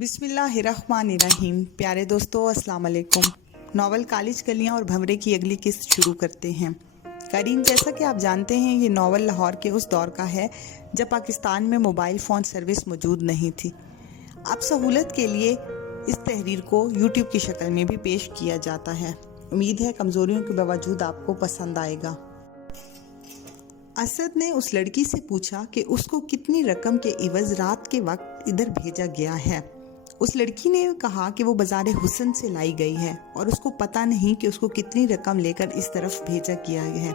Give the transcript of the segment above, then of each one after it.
बिस्मिल्लाहिर्रहमानिर्रहीम। प्यारे दोस्तों, अस्सलाम वालेकुम। नावल कालिज कलियां और भंवरे की अगली किस्त शुरू करते हैं। करीम, जैसा कि आप जानते हैं, ये नावल लाहौर के उस दौर का है जब पाकिस्तान में मोबाइल फ़ोन सर्विस मौजूद नहीं थी। अब सहूलत के लिए इस तहरीर को यूट्यूब की शक्ल में भी पेश किया जाता है। उम्मीद है कमज़ोरियों के बावजूद आपको पसंद आएगा। असद ने उस लड़की से पूछा कि उसको कितनी रकम के इवज़ रात के वक्त इधर भेजा गया है। उस लड़की ने कहा कि वो बाज़ार हुस्न से लाई गई है और उसको पता नहीं कि उसको कितनी रकम लेकर इस तरफ भेजा गया है,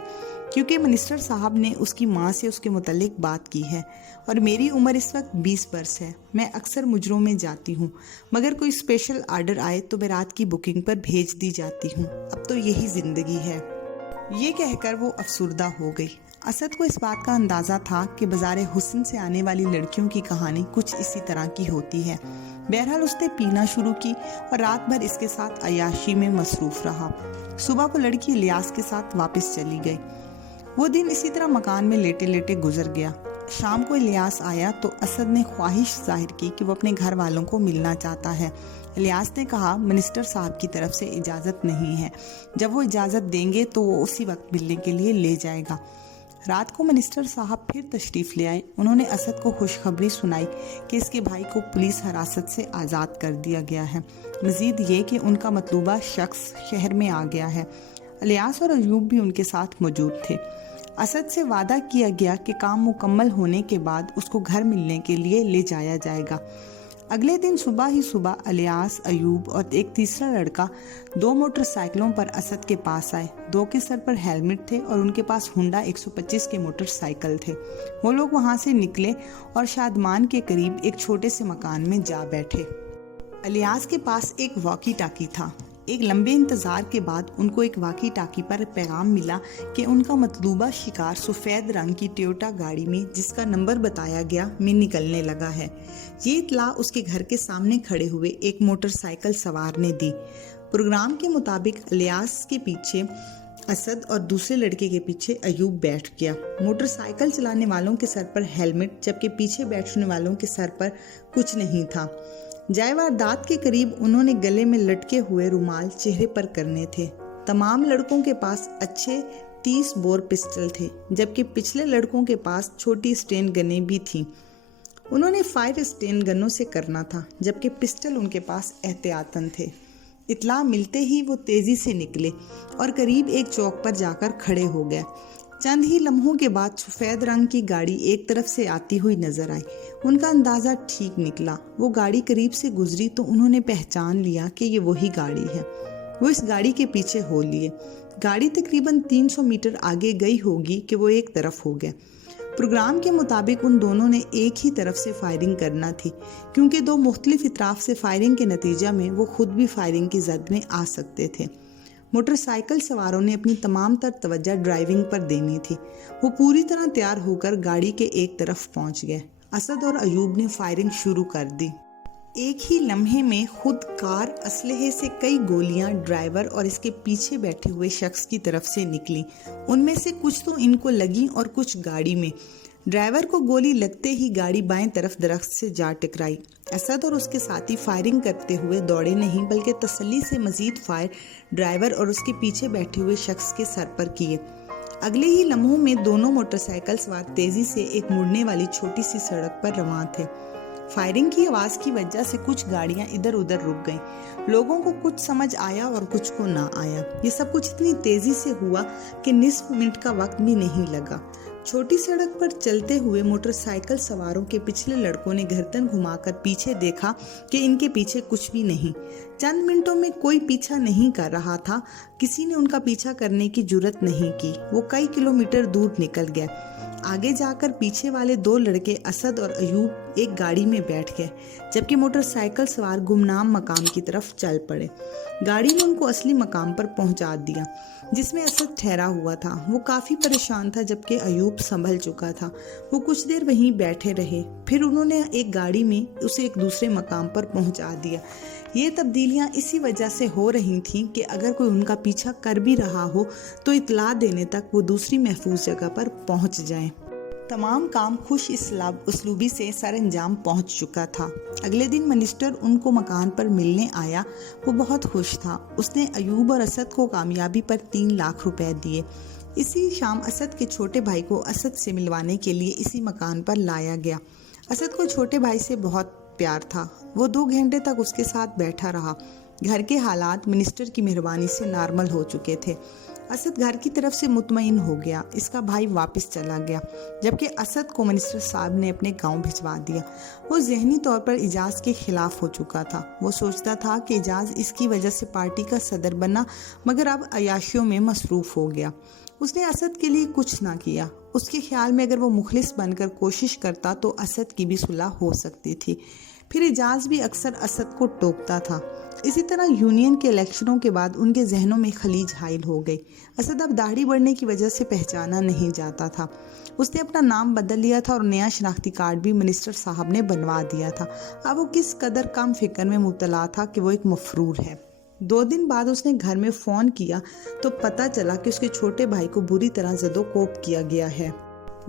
क्योंकि मिनिस्टर साहब ने उसकी माँ से उसके मुतालिक बात की है और मेरी उम्र इस वक्त 20 बरस है। मैं अक्सर मुजरों में जाती हूँ, मगर कोई स्पेशल आर्डर आए तो मैं रात की बुकिंग पर भेज दी जाती हूँ। अब तो यही ज़िंदगी है। ये कहकर वो अफसुर्दा हो गई। असद को इस बात का अंदाज़ा था कि बाज़ार हुस्न से आने वाली लड़कियों की कहानी कुछ इसी तरह की होती है। बहरहाल उसने पीना शुरू की और रात भर इसके साथ अयाशी में मसरूफ़ रहा। सुबह वो लड़की इलियास के साथ वापस चली गई। वो दिन इसी तरह मकान में लेटे लेटे गुजर गया। शाम को इलियास आया तो असद ने ख्वाहिश जाहिर की कि वो अपने घर वालों को मिलना चाहता है। इलियास ने कहा, मिनिस्टर साहब की तरफ से इजाज़त नहीं है, जब वो इजाज़त देंगे तो वो उसी वक्त मिलने के लिए ले जाएगा। रात को मिनिस्टर साहब फिर तशरीफ़ ले आए। उन्होंने असद को खुशखबरी सुनाई कि इसके भाई को पुलिस हिरासत से आज़ाद कर दिया गया है। मज़ीद ये कि उनका मतलूबा शख्स शहर में आ गया है। इलियास और अयूब भी उनके साथ मौजूद थे। असद से वादा किया गया कि काम मुकम्मल होने के बाद उसको घर मिलने के लिए ले जाया जाएगा। अगले दिन सुबह ही सुबह इलियास, अयूब और एक तीसरा लड़का 2 मोटरसाइकिलों पर असद के पास आए। 2 के सर पर हेलमेट थे और उनके पास हुंडा 125 के मोटरसाइकिल थे। वो लोग वहाँ से निकले और शादमान के करीब एक छोटे से मकान में जा बैठे। इलियास के पास एक वॉकी टाकी था। एक लंबे इंतज़ार के बाद उनको एक वाकी टाकी पर पैगाम मिला कि उनका मतलूबा शिकार सफ़ेद रंग की टोयोटा गाड़ी में, जिसका नंबर बताया गया, में निकलने लगा है। ये इत्तला उसके घर के सामने खड़े हुए एक मोटरसाइकिल सवार ने दी। प्रोग्राम के मुताबिक इलियास के पीछे असद और दूसरे लड़के के पीछे अयूब बैठ गया। मोटरसाइकिल चलाने वालों के सर पर हेलमेट, जबकि पीछे बैठने वालों के सर पर कुछ नहीं था। जाए वारदात के करीब उन्होंने गले में लटके हुए रुमाल चेहरे पर करने थे। तमाम लड़कों के पास अच्छे 30 बोर पिस्टल थे, जबकि पिछले लड़कों के पास छोटी स्टेन गनें भी थीं। उन्होंने फायर स्टेन गनों से करना था, जबकि पिस्टल उनके पास एहतियातन थे। इत्तला मिलते ही वो तेज़ी से निकले और करीब एक चौक पर जाकर खड़े हो गए। चंद ही लम्हों के बाद सफ़ेद रंग की गाड़ी एक तरफ से आती हुई नजर आई। उनका अंदाज़ा ठीक निकला। वो गाड़ी करीब से गुजरी तो उन्होंने पहचान लिया कि ये वही गाड़ी है। वो इस गाड़ी के पीछे हो लिए। गाड़ी तकरीबन 300 मीटर आगे गई होगी कि वो एक तरफ हो गए। प्रोग्राम के मुताबिक उन दोनों ने एक ही तरफ से फायरिंग करना थी, क्योंकि 2 मुख्तलिफ इतराफ से फायरिंग के नतीजा में वो खुद भी फायरिंग की जद में आ सकते थे। मोटरसाइकिल सवारों ने अपनी तमाम तर तवज्जो ड्राइविंग पर देनी थी। वो पूरी तरह तैयार होकर गाड़ी के एक तरफ पहुंच गए। असद और अयूब ने फायरिंग शुरू कर दी। एक ही लम्हे में खुद कार असलहे से कई गोलियां ड्राइवर और इसके पीछे बैठे हुए शख्स की तरफ से निकली। उनमें से कुछ तो इनको लगी और कुछ गाड़ी में। ड्राइवर को गोली लगते ही गाड़ी बाएं तरफ दरख्त से जा टकराई। असद और उसके साथी फायरिंग करते हुए दौड़े नहीं, बल्कि तसल्ली से मजीद फायर ड्राइवर और उसके पीछे बैठे हुए शख्स के सर पर किए। अगले ही लम्हों में दोनों मोटरसाइकिल सवार तेजी से एक मुड़ने वाली छोटी सी सड़क पर रवां थे। फायरिंग की आवाज़ की वजह से कुछ गाड़ियां इधर उधर रुक गईं। लोगों को कुछ समझ आया और कुछ को ना आया। ये सब कुछ इतनी तेजी से हुआ कि निस्फ मिनट का वक्त भी नहीं लगा। छोटी सड़क पर चलते हुए मोटरसाइकिल सवारों के पिछले लड़कों ने गर्दन घुमाकर पीछे देखा कि इनके पीछे कुछ भी नहीं। चंद मिनटों में कोई पीछा नहीं कर रहा था। किसी ने उनका पीछा करने की जुर्रत नहीं की। वो कई किलोमीटर दूर निकल गए। आगे जाकर पीछे वाले 2 लड़के असद और अयूब एक गाड़ी में बैठ गए, जबकि मोटरसाइकिल सवार गुमनाम मकाम की तरफ चल पड़े। गाड़ी ने उनको असली मकाम पर पहुंचा दिया, जिसमें असद ठहरा हुआ था। वो काफ़ी परेशान था, जबकि अयूब संभल चुका था। वो कुछ देर वहीं बैठे रहे, फिर उन्होंने एक गाड़ी में उसे एक दूसरे मकाम पर पहुंचा दिया। ये तब्दीलियां इसी वजह से हो रही थीं कि अगर कोई उनका पीछा कर भी रहा हो तो इत्तला देने तक वो दूसरी महफूज जगह पर पहुंच जाएं। तमाम काम खुश उसलूबी से सर अंजाम पहुंच चुका था। अगले दिन मिनिस्टर उनको मकान पर मिलने आया। वो बहुत खुश था। उसने अयूब और असद को कामयाबी पर 3 लाख रुपए दिए। इसी शाम असद के छोटे भाई को असद से मिलवाने के लिए इसी मकान पर लाया गया। असद को छोटे भाई से बहुत प्यार था। वो 2 घंटे तक उसके साथ बैठा रहा। घर के हालात मिनिस्टर की मेहरबानी से नॉर्मल हो चुके थे। असद घर की तरफ से मुतमईन हो गया। इसका भाई वापस चला गया, जबकि असद को मिनिस्टर साहब ने अपने गांव भिजवा दिया। वो ज़हनी तौर पर इजाज़ के खिलाफ हो चुका था। वो सोचता था कि इजाज़ इसकी वजह से पार्टी का सदर बना, मगर अब अयाशियों में मसरूफ़ हो गया। उसने असद के लिए कुछ ना किया। उसके ख्याल में अगर वो मुखलिस बनकर कोशिश करता तो असद की भी सुलह हो सकती थी। फिर इजाज़ भी अक्सर असद को टोकता था। इसी तरह यूनियन के इलेक्शनों के बाद उनके जहनों में खलीज हाइल हो गई। असद अब दाढ़ी बढ़ने की वजह से पहचाना नहीं जाता था। उसने अपना नाम बदल लिया था और नया शनाख्ती कार्ड भी मिनिस्टर साहब ने बनवा दिया था। अब वो किस कदर कम फिक्र में मुब्तला था कि वो एक मफरूर है। 2 दिन बाद उसने घर में फ़ोन किया तो पता चला कि उसके छोटे भाई को बुरी तरह ज़दोकोब किया गया है,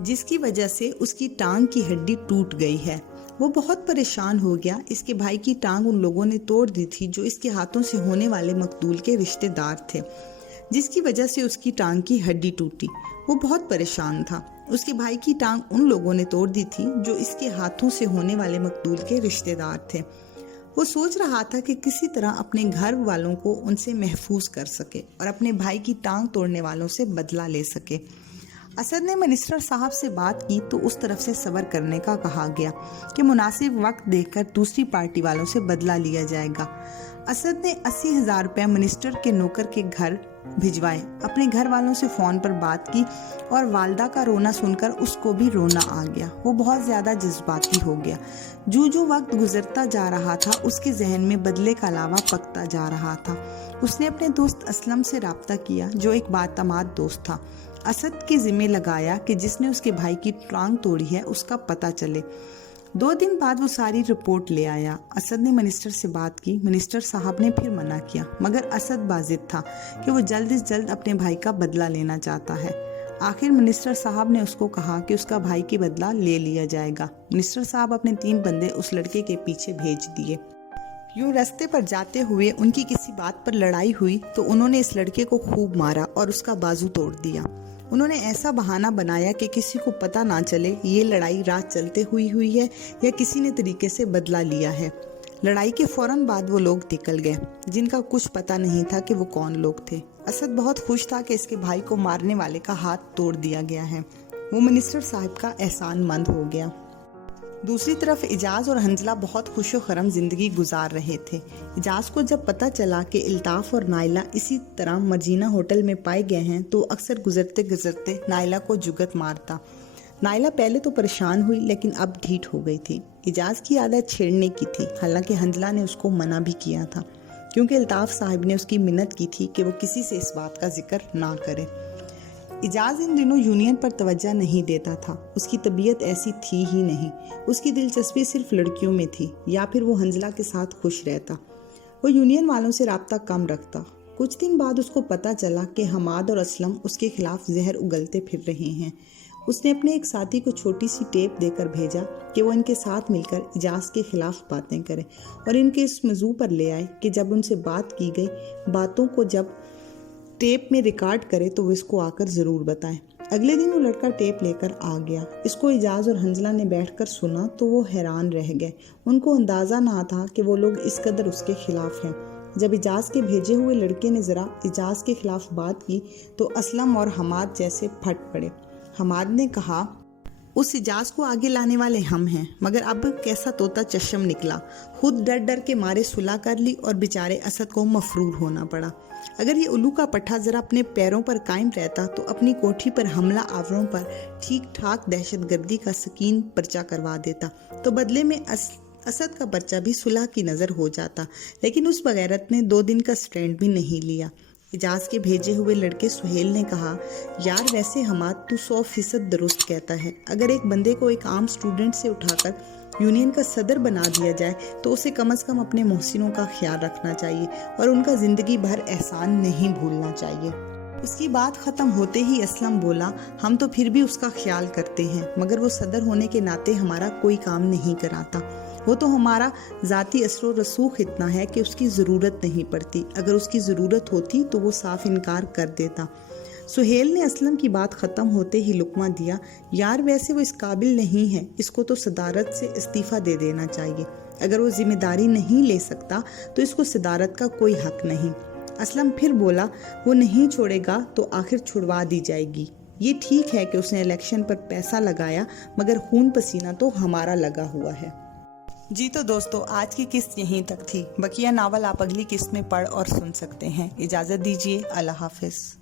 जिसकी वजह से उसकी टांग की हड्डी टूट गई है। वो बहुत परेशान हो गया। इसके भाई की टांग उन लोगों ने तोड़ दी थी जो इसके हाथों से होने वाले मकतूल के रिश्तेदार थे, जिसकी वजह से उसकी टांग की हड्डी टूटी। वो बहुत परेशान था। उसके भाई की टांग उन लोगों ने तोड़ दी थी जो इसके हाथों से होने वाले मकतूल के रिश्तेदार थे। वो सोच रहा था कि किसी तरह अपने घर वालों को उनसे महफूज कर सके और अपने भाई की टांग तोड़ने वालों से बदला ले सके। असद ने मिनिस्टर साहब से बात की तो उस तरफ से सब्र करने का कहा गया कि मुनासिब वक्त देखकर दूसरी पार्टी वालों से बदला लिया जाएगा। असद ने 80,000 रुपये मिनिस्टर के नौकर के घर भिजवाए। अपने घर वालों से फ़ोन पर बात की और वालदा का रोना सुनकर उसको भी रोना आ गया। वो बहुत ज़्यादा जज्बाती हो गया। जो वक्त गुजरता जा रहा था उसके जहन में बदले का लावा पकता जा रहा था। उसने अपने दोस्त असलम से रब्ता किया, जो एक बातमाद दोस्त था। असद के ज़िम्मे लगाया कि जिसने उसके भाई की टांग तोड़ी है उसका पता चले। 2 दिन बाद वो सारी रिपोर्ट ले आया। असद ने मिनिस्टर से बात की। मिनिस्टर साहब ने फिर मना किया, मगर असद बाजिद था कि वो जल्द से जल्द अपने भाई का बदला लेना चाहता है। आखिर मिनिस्टर साहब ने उसको कहा कि उसका भाई की बदला ले लिया जाएगा। मिनिस्टर साहब अपने 3 बंदे उस लड़के के पीछे भेज दिए। यूं रास्ते पर जाते हुए उनकी किसी बात पर लड़ाई हुई तो उन्होंने इस लड़के को खूब मारा और उसका बाजू तोड़ दिया। उन्होंने ऐसा बहाना बनाया कि किसी को पता ना चले ये लड़ाई रात चलते हुई है या किसी ने तरीके से बदला लिया है। लड़ाई के फौरन बाद वो लोग निकल गए, जिनका कुछ पता नहीं था कि वो कौन लोग थे। असद बहुत खुश था कि इसके भाई को मारने वाले का हाथ तोड़ दिया गया है। वो मिनिस्टर साहब का एहसानमंद हो गया। दूसरी तरफ इजाज़ और हंजला बहुत खुशो खरम जिंदगी गुजार रहे थे। इजाज़ को जब पता चला कि इल्ताफ़ और नाइला इसी तरह मर्जीना होटल में पाए गए हैं तो अक्सर गुजरते गुजरते नाइला को जुगत मारता। नाइला पहले तो परेशान हुई, लेकिन अब ढीठ हो गई थी। इजाज़ की आदत छेड़ने की थी, हालांकि हंजला ने उसको मना भी किया था, क्योंकि इल्ताफ़ साहब ने उसकी मिन्नत की थी कि वो किसी से इस बात का जिक्र ना करे। इजाज़ इन दिनों यूनियन पर तवज्जो नहीं देता था। उसकी तबीयत ऐसी थी ही नहीं। उसकी दिलचस्पी सिर्फ लड़कियों में थी, या फिर वो हंजला के साथ खुश रहता। वो यूनियन वालों से राब्ता कम रखता। कुछ दिन बाद उसको पता चला कि हमाद और असलम उसके खिलाफ जहर उगलते फिर रहे हैं। उसने अपने एक साथी को छोटी सी टेप देकर भेजा कि वो इनके साथ मिलकर इजाज़ के खिलाफ बातें करे और इनके इस मौजू पर ले आए कि जब उनसे बात की गई बातों को जब टेप में रिकॉर्ड करे तो वो इसको आकर ज़रूर बताएं। अगले दिन वो लड़का टेप लेकर आ गया। इसको इजाज़ और हंजला ने बैठकर सुना तो वो हैरान रह गए। उनको अंदाज़ा ना था कि वो लोग इस कदर उसके खिलाफ हैं। जब इजाज़ के भेजे हुए लड़के ने ज़रा इजाज़ के खिलाफ बात की तो असलम और हमाद जैसे फट पड़े। हमाद ने कहा, उस इजाज़ को आगे लाने वाले हम हैं, मगर अब कैसा तोता चश्म निकला। खुद डर डर के मारे सुलह कर ली और बेचारे असद को मफरूर होना पड़ा। अगर ये उल्लू का पट्ठा ज़रा अपने पैरों पर कायम रहता तो अपनी कोठी पर हमला आवरों पर ठीक ठाक दहशतगर्दी का सकीन पर्चा करवा देता, तो बदले में असद का पर्चा भी सुलह की नज़र हो जाता। लेकिन उस बगैरत ने 2 दिन का स्टैंड भी नहीं लिया। इजाज़ के भेजे हुए लड़के सुहेल ने कहा, यार वैसे हमाद तू 100% दुरुस्त कहता है। अगर एक बंदे को एक आम स्टूडेंट से उठाकर यूनियन का सदर बना दिया जाए तो उसे कम से कम अपने मोहसिनों का ख्याल रखना चाहिए और उनका ज़िंदगी भर एहसान नहीं भूलना चाहिए। اس کی بات ختم ہوتے ہی اسلم بولا، ہم تو پھر بھی اس کا خیال کرتے ہیں، مگر وہ صدر ہونے کے ناطے ہمارا کوئی کام نہیں کراتا۔ وہ تو ہمارا ذاتی اثر و رسوخ اتنا ہے کہ اس کی ضرورت نہیں پڑتی، اگر اس کی ضرورت ہوتی تو وہ صاف انکار کر دیتا۔ سہیل نے اسلم کی بات ختم ہوتے ہی لقمہ دیا، یار ویسے وہ اس قابل نہیں ہے، اس کو تو صدارت سے استعفیٰ دے دینا چاہیے۔ اگر وہ ذمہ داری نہیں لے سکتا تو اس کو صدارت کا کوئی حق نہیں۔ اسلم پھر بولا، وہ نہیں چھوڑے گا تو آخر چھڑوا دی جائے گی۔ یہ ٹھیک ہے کہ اس نے الیکشن پر پیسہ لگایا، مگر خون پسینہ تو ہمارا لگا ہوا ہے۔ جی تو دوستو، آج کی قسط یہیں تک تھی۔ بقیہ ناول آپ اگلی قسط میں پڑھ اور سن سکتے ہیں۔ اجازت دیجیے، اللہ حافظ۔